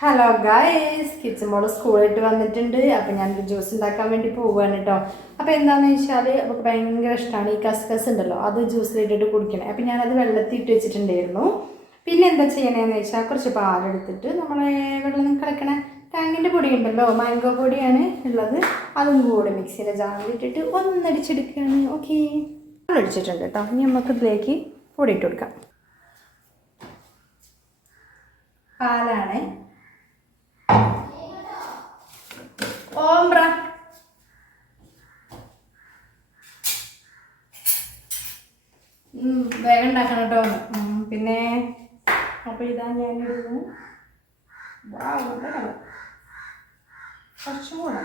Hello guys kitchen മോൾ സ്കൂളിട്ട് വന്നിട്ടുണ്ട്. അപ്പം ഞാനൊരു ജ്യൂസ് ഉണ്ടാക്കാൻ വേണ്ടി പോവുകയാണ് കേട്ടോ അപ്പോൾ എന്താണെന്ന് വെച്ചാൽ അവൾക്ക് ഭയങ്കര ഇഷ്ടമാണ് ഈ കസ്കസ് ഉണ്ടല്ലോ. അത് ജ്യൂസിലിട്ടിട്ട് കുടിക്കണേ. അപ്പം ഞാനത് വെള്ളത്തിൽ ഇട്ട് വെച്ചിട്ടുണ്ടായിരുന്നു. പിന്നെ എന്താ ചെയ്യണേന്ന് വെച്ചാൽ കുറച്ച് പാലെടുത്തിട്ട് നമ്മളെ വെള്ളം കിടക്കണ ടാങ്കിന്റെ പൊടി ഉണ്ടല്ലോ മാംഗോ പൊടിയാണ് ഉള്ളത്. അതും കൂടെ മിക്സിയിലെ ജാറിലിട്ടിട്ട് ഒന്നടിച്ചെടുക്കുകയാണ് ഓക്കെ അടിച്ചിട്ടുണ്ട് കേട്ടോ ഇനി നമുക്ക് ഇതിലേക്ക് പൊടി ഇട്ട് കൊടുക്കാം. പാലാണ്. ഉം, വേഗം ഉണ്ടാക്കണം കേട്ടോ. പിന്നെ അപ്പോൾ ഇതാ നല്ല കളർ. കുറച്ചും കൂടെ.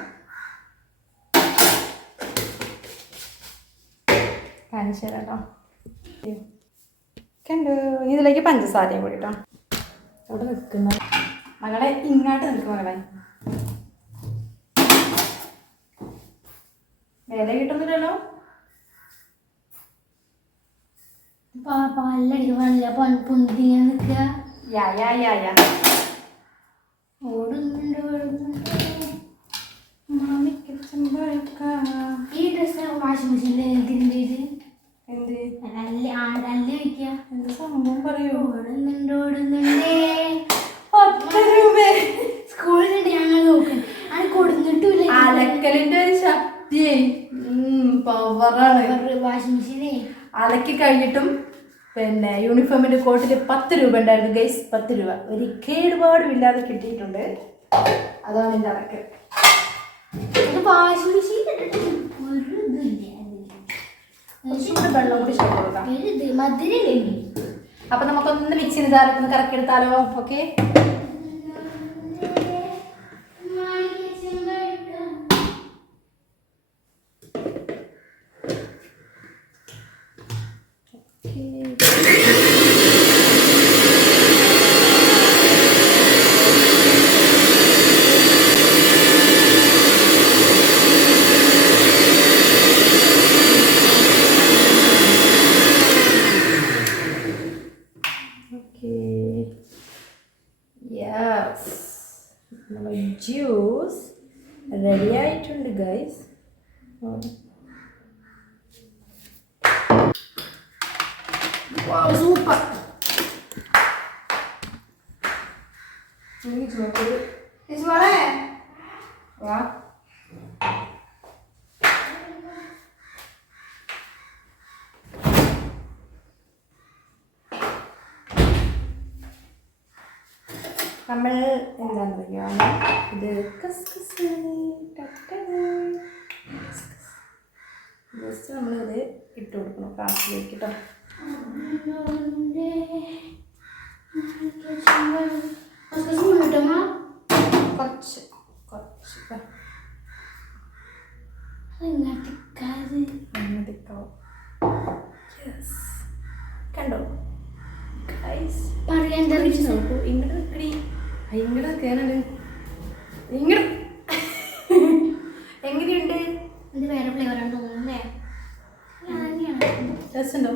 കാണിച്ചു തരാം കേട്ടോ. കണ്ടു ഇതിലേക്ക് പഞ്ചസാരയും കൂടി കേട്ടോ അവിടെ നിൽക്കുന്ന മകളെ ഇങ്ങോട്ട് നിൽക്കും മകളെ. വേല കിട്ടുന്നില്ലല്ലോ. പൊന്തി നിൽക്കുക. യാ യാ യാ യാ. ഓടുന്നുണ്ട് ഈ ഡ്രസ്സ് വാഷിംഗ് മെഷീനിൽ എന്ത്? നല്ല അല്ല വയ്ക്കുക എന്ത് സംഭവം പറയൂ? ഓടുന്നുണ്ട്. സ്കൂളിലുണ്ട് ഞങ്ങൾ നോക്കും. അത് കൊടുത്തിട്ടില്ല അലക്കലിന്റെ ഒരു ശക്തിയേ. പവറാണ് വാഷിംഗ് മെഷീനേ അലക്കി കഴിഞ്ഞിട്ടും പിന്നെ യൂണിഫോമിന്റെ കോട്ടിൽ പത്ത് രൂപ ഉണ്ടായിരുന്നു ഗൈസ് പത്ത് രൂപ ഒരു കേടുപാടും ഇല്ലാതെ കിട്ടിയിട്ടുണ്ട്. അതാണ് എന്റെ അലക്ക്. അത് വാഷിംഗ് മെഷീൻ വെള്ളം കൂടി ചേർത്ത് കൊടുക്കാം. അപ്പൊ നമുക്കൊന്ന് മിക്സിന് ജാറിൽ കറക്കി എടുത്താലോ ഓക്കെ ജ്യൂസ് റെഡി ആയിട്ടുണ്ട് ഗൈസ് സൂപ്പർ വാ നമ്മൾ എന്താണെന്നറിയോ ഇത് കസ്കസ് ജസ്റ്റ് നമ്മളിത് ഇട്ട് കൊടുക്കണം ക്ലാസ്സിലേക്ക് കേട്ടോ കുറച്ച് കുറച്ച് കണ്ടോ? പറയാൻ നോക്കൂ ഇങ്ങോട്ട് നിൽക്കടി ഇങ്ങോട്ട് കയറണ്ട് ഇങ്ങോട്ട് എങ്ങനെയുണ്ട് ഇത് വേറെ ഫ്ലേവറാണ് തോന്നുന്നല്ലേ രസമുണ്ടോ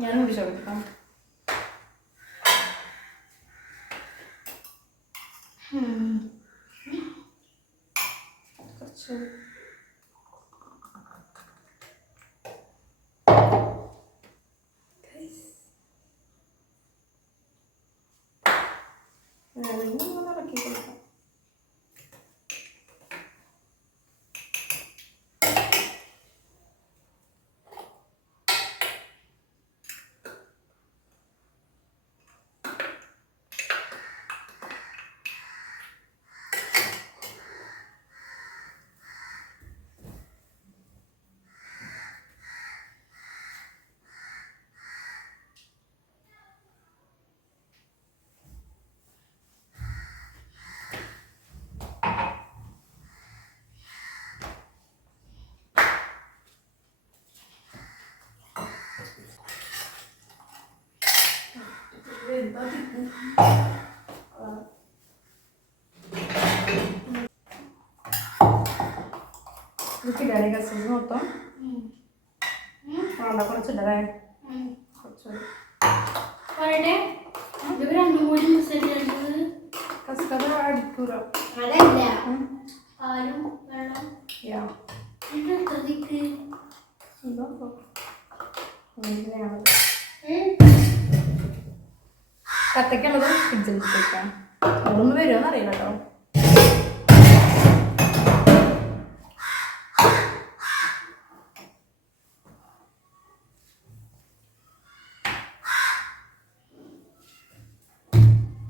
ഞാനും കുടിച്ചോ കേട്ടോ കുറച്ച് Guys. അതൊന്ന് ഒന്ന് ഇറക്കി കൊടുക്കാം ഇതിടാനേ കസിന് മൊത്തം വേണ്ട കുറച്ചിടേ കുറച്ച് ചെയ്ത് അടിക്കൂല അതല്ല. പാലും കത്തക്കുള്ളത് ഫ്രിഡ്ജിൽ വെക്കാം. അതൊന്നും വരുമോന്ന് അറിയില്ല കേട്ടോ.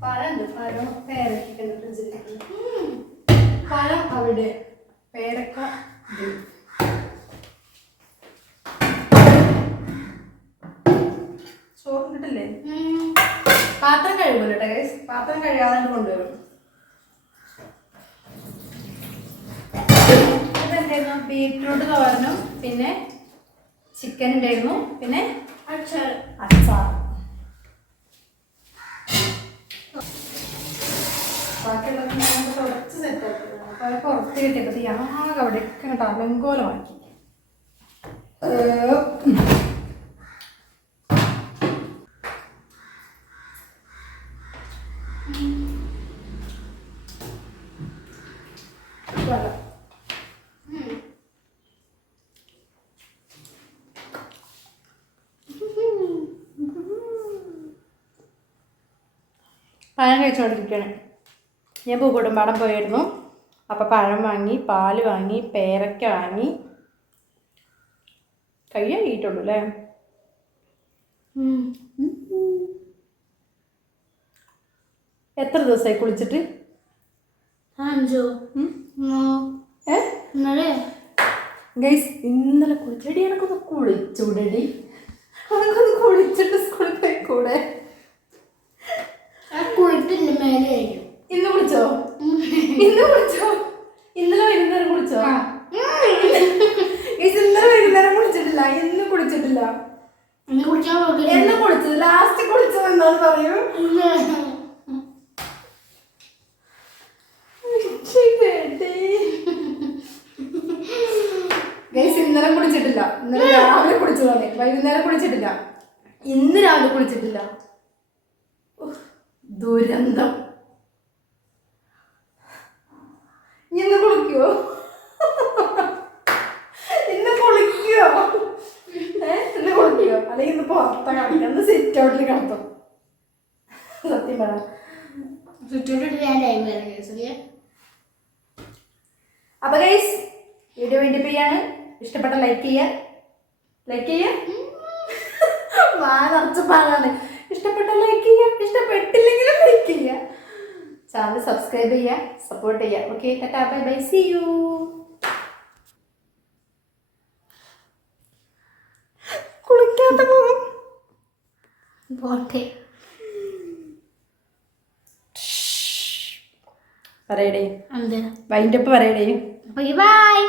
പഴമുണ്ട് പഴം പേരക്കൊക്കെ ഫ്രിഡ്ജിൽ പഴം അവിടെ. പേരക്ക. പാത്രം കഴുകുമല്ലോ കേട്ടോ ഗൈസ് പാത്രം കഴുകാതെ കൊണ്ടുവരും ഇതെന്തായിരുന്നു? ബീറ്റ്റൂട്ട് തോരനും പിന്നെ ചിക്കൻ ഉണ്ടായിരുന്നു പിന്നെ അച്ചാർ. അച്ചാർ. ബാക്കി കുറച്ച് സെറ്റ് അപ്പോൾ അത് പുറത്ത് കിട്ടിയപ്പോൾ ആകെ അവിടെയൊക്കെ കേട്ടോ അലങ്കോലമാക്കി വെള്ളം പഴം കഴിച്ചുകൊണ്ടിരിക്കുകയാണ് ഞാൻ പൂക്കൂടുംപാടം പോയിരുന്നു. അപ്പോൾ പഴം വാങ്ങി പാൽ വാങ്ങി പേരക്ക വാങ്ങി. കൈ കഴിയിട്ടുള്ളൂ അല്ലേ എത്ര ദിവസമായി കുളിച്ചിട്ട്? ഗൈസ് ഇന്നലെ കുളിച്ചടി എനക്കൊന്ന് കുളിച്ചൂടടി. അവനക്കൊന്ന് കുളിച്ചിട്ട് സ്കൂളിൽ പോയിക്കൂടെ? കുളിപ്പിന്റെ മേലെ ഇന്ന് കുളിച്ചോ? ഇന്ന് കുളിച്ചോ ഇന്നലെ വൈകുന്നേരം കുളിച്ചോ ഗൈസ് ഇന്നലെ വൈകുന്നേരം കുളിച്ചിട്ടില്ല ഇന്ന് കുളിച്ചിട്ടില്ല ഇന്ന് കുളിക്കാൻ പോകില്ല എന്ന് കുളിച്ചത് ലാസ്റ്റ് കുളിച്ചത് എന്താന്ന് പറയൂ ഗൈസ് ഇന്നലെ കുളിച്ചിട്ടില്ല. ഇന്നലെ രാവിലെ കുളിച്ചതാണ് വൈകുന്നേരം കുളിച്ചിട്ടില്ല. ഇന്ന് രാവിലെ കുളിച്ചിട്ടില്ല. ദുരന്തം. ഇന്ന് കുളിക്കുവോ? ഇന്ന് കുളിക്കുവോ? ഏ ഇന്ന് കുളിക്കുവോ? അല്ലെങ്കിൽ ഇന്ന് പുറത്ത കാണിക്കാം. ഇന്ന് സിറ്റ് ഔട്ടിൽ കിടത്തും. സത്യം പറ. അപ്പൊ ഗൈസ് വീഡിയോ വേണ്ടി ചെയ്യാണ് ഇഷ്ടപ്പെട്ട ലൈക്ക് ചെയ്യാൻ? ലൈക്ക് ചെയ്യാൻ? വാ നിറച്ച് പാടാണ് ഇഷ്ടപ്പെട്ട ലൈക്ക് ചെയ്യുക ഇഷ്ടപ്പെട്ടില്ലെങ്കിലും ലൈക്ക് ചെയ്യുക ചാനൽ സബ്സ്ക്രൈബ് ചെയ്യുക സപ്പോർട്ട് ചെയ്യുക okay tata bye bye see you കുളിക്കാത്ത പോകും പോട്ടെ. പറയടേ. വൈൻഡപ്പ് പറയടേ. Bye bye